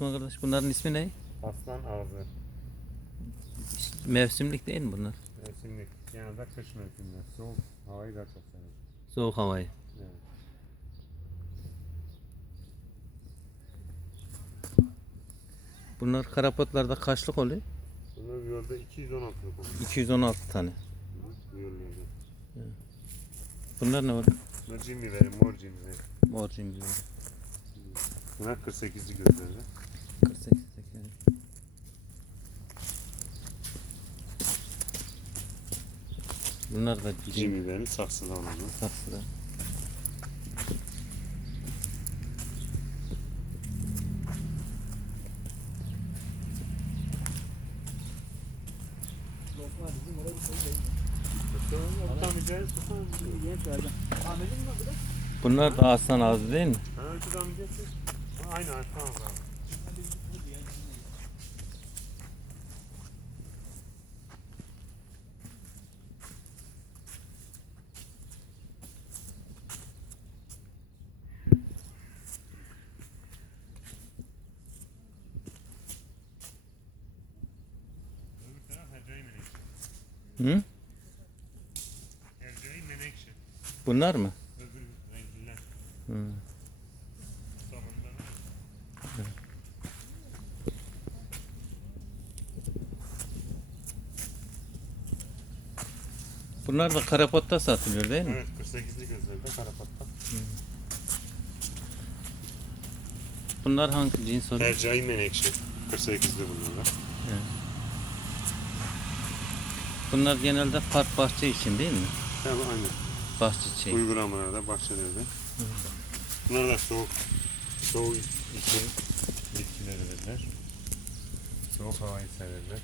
Osman kardeş bunların ismi ne? Aslan ağzı. Mevsimlik değil mi bunlar? Mevsimlik. Genelde kış mevsiminde. Soğuk havayı da çok sever. Soğuk havayı. Evet. Bunlar karapotlarda kaçlık oluyor? Bunlar bir yolda 216 lira oluyor. 216 tane. Yollarda. Bunlar ne var? Bunlar cimrileri, mor cimrileri. Mor cimri. Bunlar 48'li gözlerinde. Bunlar da cimri. Cimrilerin saksıda olanı. Saksıda. Tutamayacağız, tutamayacağız. Bunlar da aslan ağzı değil mi? Ha, Aynen, aynen, tamam Hı? Bunlar mı? Hı. Bunlar da karapotta satılıyor değil mi? Evet 48'li gözlerde karapatta. Bunlar hangi cins oluyor? Hercai Menekşe. 48'li bunlar. Bunlar genelde park bahçe için değil mi? Tabii aynen. Bahçe şey. Uygulamalarda, bahçelerde. Bunlar da soğuk, soğuk iklim bitkileri verirler. Soğuk havayı severler.